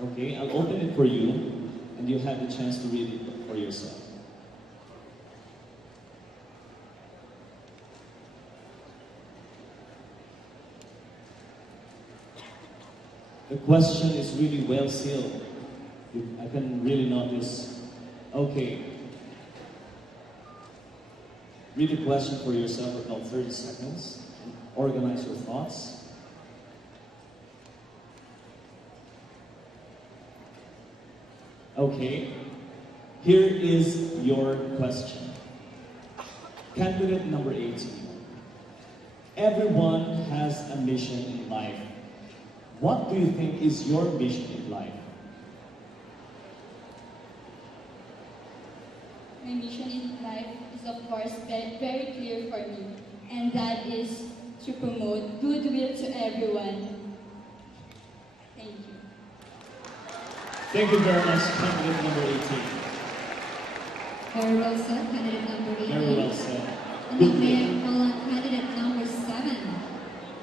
Okay, I'll open it for you, and you have the chance to read it for yourself. The question is really well sealed. I can really notice. Okay. Read the question for yourself for about 30 seconds and organize your thoughts. Okay. Here is your question. Candidate number 18. Everyone has a mission in life. What do you think is your mission in life? My mission in life is, of course, very clear for me, and that is to promote goodwill to everyone. Thank you. Thank you very much, candidate number 18. Very well said, candidate number 18. Very well said. And then may I call on candidate number 7,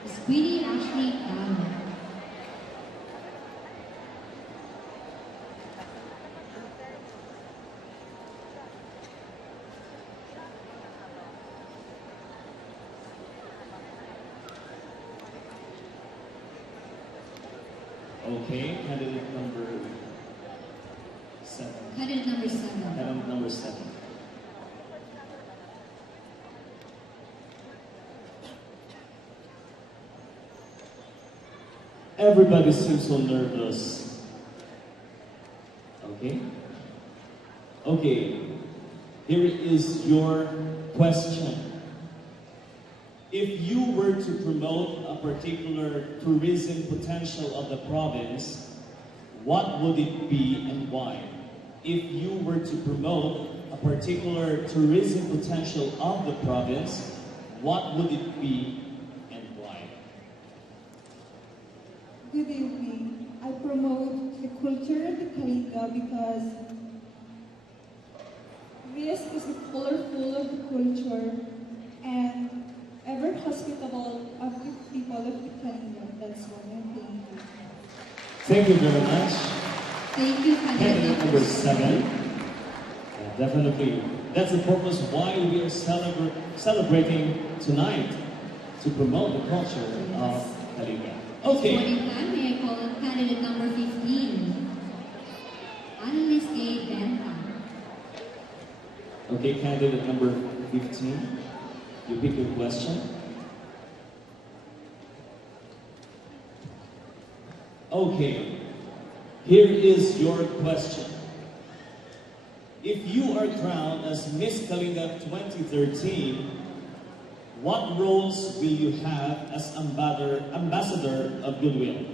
Ms. Queenie Ashley Lam. Okay, candidate number 7. Candidate number 7. Candidate number 7. Everybody seems so nervous. Okay? Okay, here is your question. If you were to promote a particular tourism potential of the province, what would it be and why? If you were to promote a particular tourism potential of the province, what would it be and why? Good evening. I promote the culture of the Kalinga because this is the colorful of the culture and ever hospitable of the people of the Kalinga. That's what I'm thinking. Thank you very much. Thank you, Candidate candidate number 7. Yeah, definitely. That's the purpose why we are celebrating tonight, to promote the culture of Kalinga. Okay. Morning time, may I call on candidate number 15, Annalise A. Benta. Okay, candidate number 15. You pick your question. Okay, here is your question. If you are crowned as Miss Kalinga 2013, what roles will you have as ambassador of goodwill?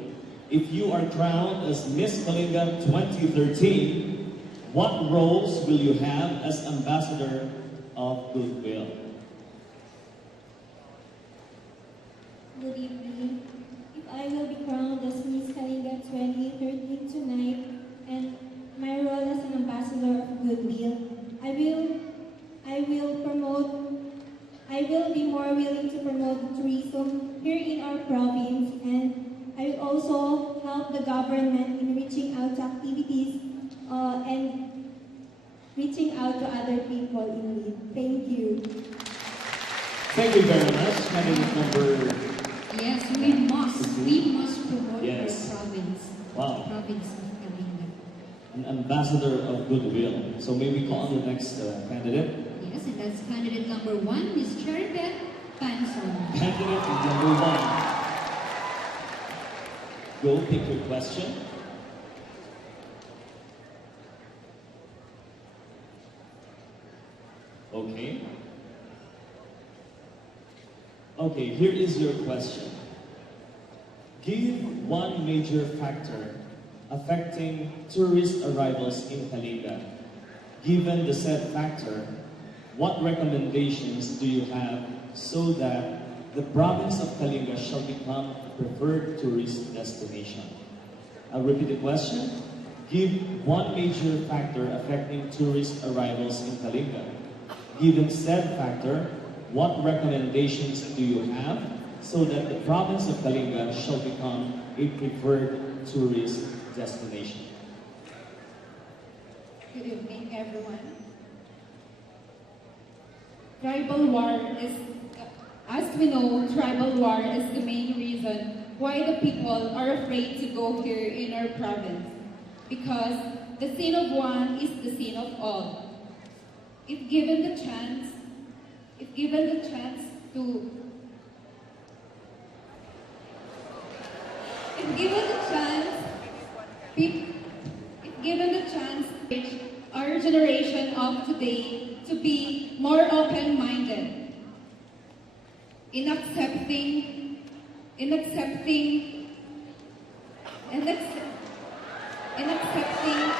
If you are crowned as Miss Kalinga 2013, what roles will you have as ambassador of goodwill? Good evening. If I will be crowned as Miss Kalinga 2013 tonight, and my role as an ambassador of goodwill, I will be more willing to promote tourism here in our province, and I will also help the government in reaching out to activities and reaching out to other people in need. Thank you. Thank you very much. Candidate number... Yes, we must promote Yes. our province. Wow. Province of Kalinga. An ambassador of goodwill. So may we call on the next candidate? Yes, and that's candidate number 1, Ms. Cheribeth Panson. Candidate number 1. Go pick your question. Okay. Okay, here is your question. Give one major factor affecting tourist arrivals in Kalinga. Given the said factor, what recommendations do you have so that the province of Kalinga shall become a preferred tourist destination? I'll repeat the question. Give one major factor affecting tourist arrivals in Kalinga. Given said factor, what recommendations do you have so that the province of Kalinga shall become a preferred tourist destination? Good evening, everyone. Tribal war is, as we know, tribal war is the main reason why the people are afraid to go here in our province. Because the sin of one is the sin of all. If given the chance, if given the chance to, if given the chance, if given the chance, our generation of today to be more open-minded in accepting, in accepting, in accepting, in accepting,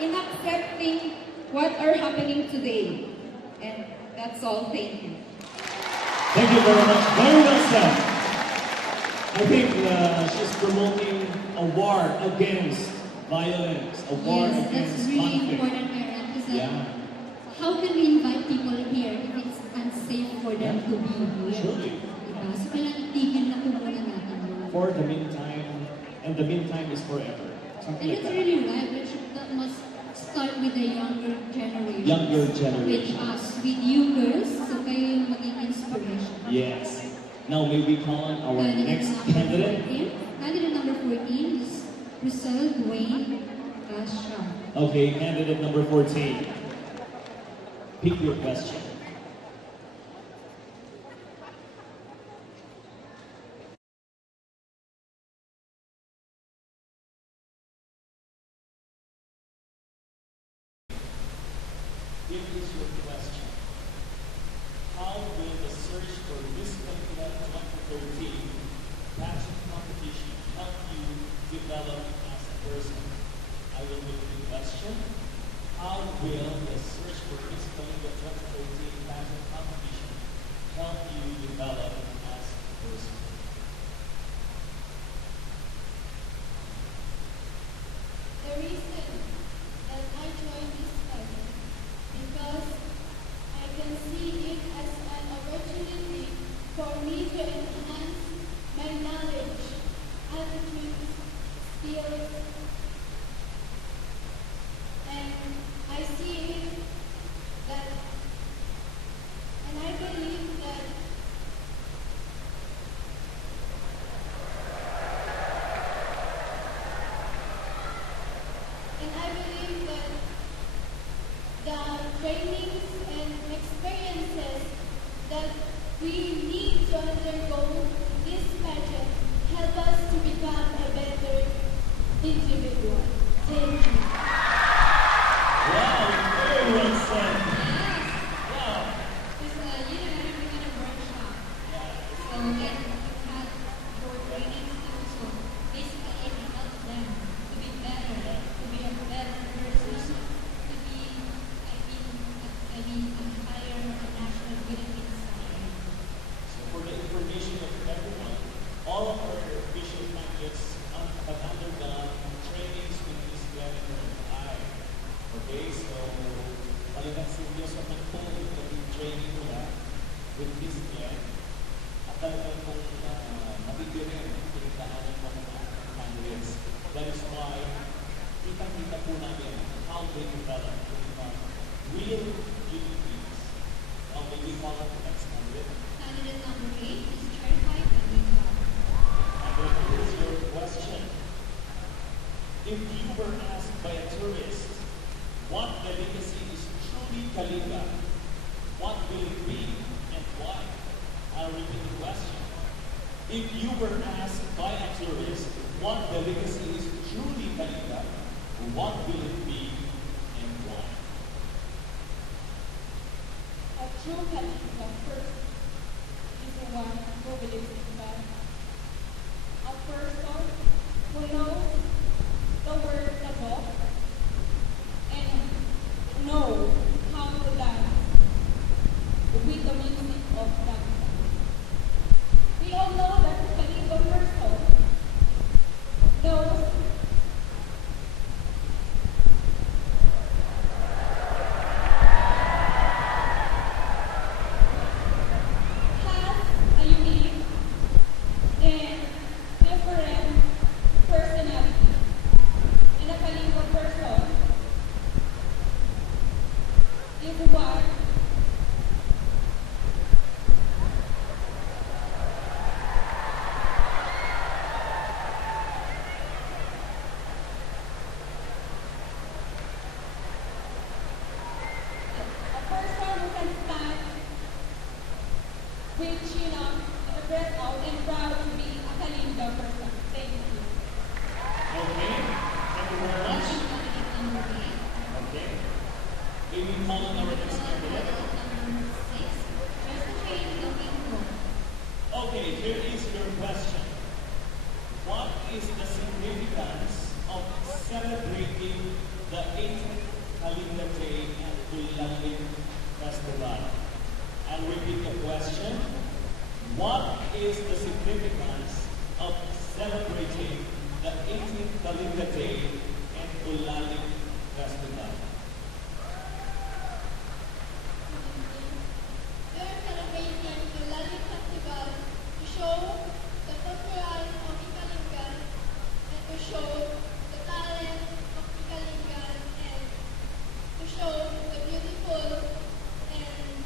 in accepting what are happening today. And that's all. Thank you. Thank you very much. Very well said. I think she's promoting a war against violence, a war Yes, that's against really conflict. important, Aaron, because Yeah, how can we invite people here if it's unsafe for them to be here? surely. Diba? So kailangan itigil na po muna natin yun. For the meantime, and the meantime is forever. Something And like it's that. really right. That must start with the younger generation. Younger With generation. us, with you girls, so kayo yung maging inspiration. Yes. Now may we call on our next number candidate? 14. Candidate number 14 is Rizal Dwayne Gasha. Okay, candidate number 14. Pick your question. Here is your question. How will the search for Miss Confident 2013 passion competition help you develop as a person? I will repeat the question. How will the search for Miss Confident 2013 passion competition help you develop as a person? The reason that I joined this study because I can see it as an opportunity for me to enhance my knowledge, attitudes, skills, and I see it that, and I believe that And I believe that the trainings and experiences that we need to undergo this pageant help us to become a better individual. Thank you. Wow, very well said. Yes. Wow. Because you know, every kind of workshop. So then you had your trainings too. So basically it helps them to be better, to be a better person, to be, I mean, a higher national Philippines standard. So for the information of everyone, all of our official candidates have undergone trainings with Miss Glenn and I. Okay, so talagang seryoso ng po yung training nila with Miss Glenn. At talagang kung mabibigyan yung pinagdaanan mo ng mga candidates. That is why kita-kita po namin how they develop to become real human beings. Now may we call on the next candidate. Candidate number 8 is Cherkai Panika. And here's your question. If you were asked by a tourist what delicacy is truly Kalinga, what will it be and why? I'll repeat the question. If you were asked by a tourist what delicacy is truly Kalinga, what will it be and why? A true Kalinga first is the one who believes in God. A person who knows the word Tabok and know how to dance with the music of dance. We all know that the Kalinga person knows has a unique is the significance of celebrating the 18th Kalinga Day and Bulaling Festival? I'll repeat the question. What is the significance of celebrating the 18th Kalinga Day and Bulaling Festival? We are celebrating the Lali Festival to show the popularity of Ikalingan and to show the talent of Ikalingan and to show the beautiful and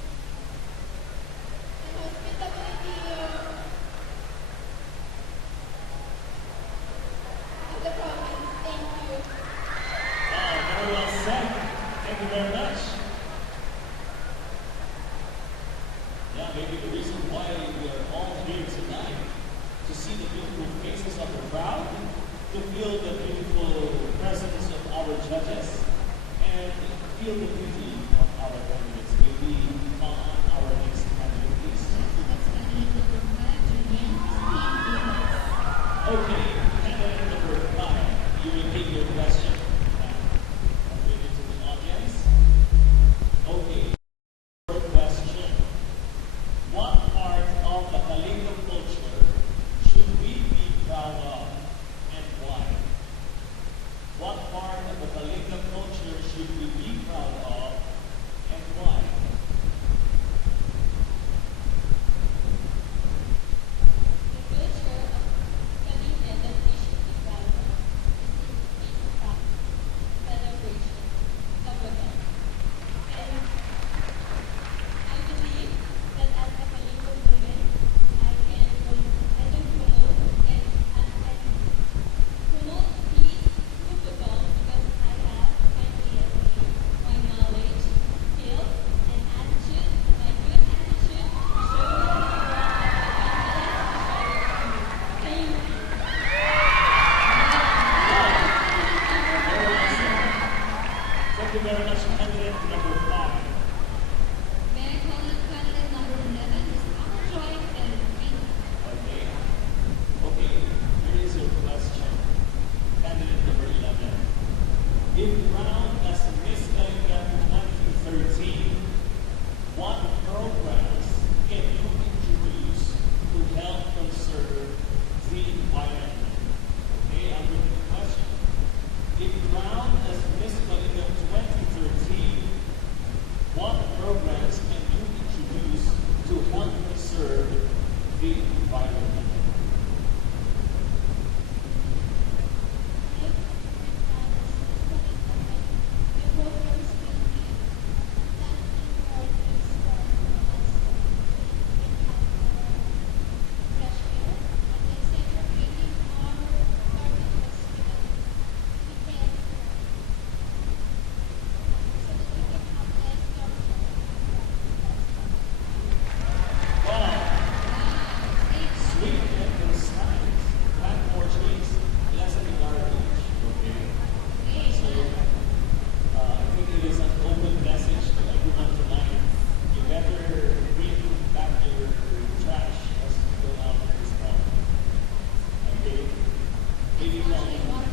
hospitality of the province. Thank you. Wow, very well said. Thank you very much. Yeah, maybe the reason why we are all here tonight, to see the beautiful faces of the crowd, to feel the beautiful presence of our judges, and feel the beauty of our candidates. May we call on our next candidate, please. That's candidate number 5, Julian Christine Davis. Okay, candidate number 5, you will take your question. Bring it to the audience. Okay, your question. What part of the Kalinga culture should we be proud of and why? What part of the Kalinga culture should we be proud of and why? The culture of Kalinga that we should be proud of is its peace celebration, Kabagan. And I believe that as a Kalinga woman, I can promote peace Kabagan because I have my PSA, my knowledge, skills, and attitude, my good attitude, showing Thank you. Thank you very much, candidate number 5. May I call on candidate number 11, Ms. Joy Pellegrini. Okay. Okay, here is your question. Candidate number 11. If crowned as Miss Kalinga 2013, what programs can you introduce to help conserve the environment? Okay, I'll repeat the question. If crowned as Miss Kalinga 2013, what programs can you introduce to help conserve the environment? Wow, sweet and concise. Plant more trees, lessen the garbage. Okay. So, I think it is an open message to everyone tonight. You better bring back your trash as you go out of this hall. Okay? Maybe call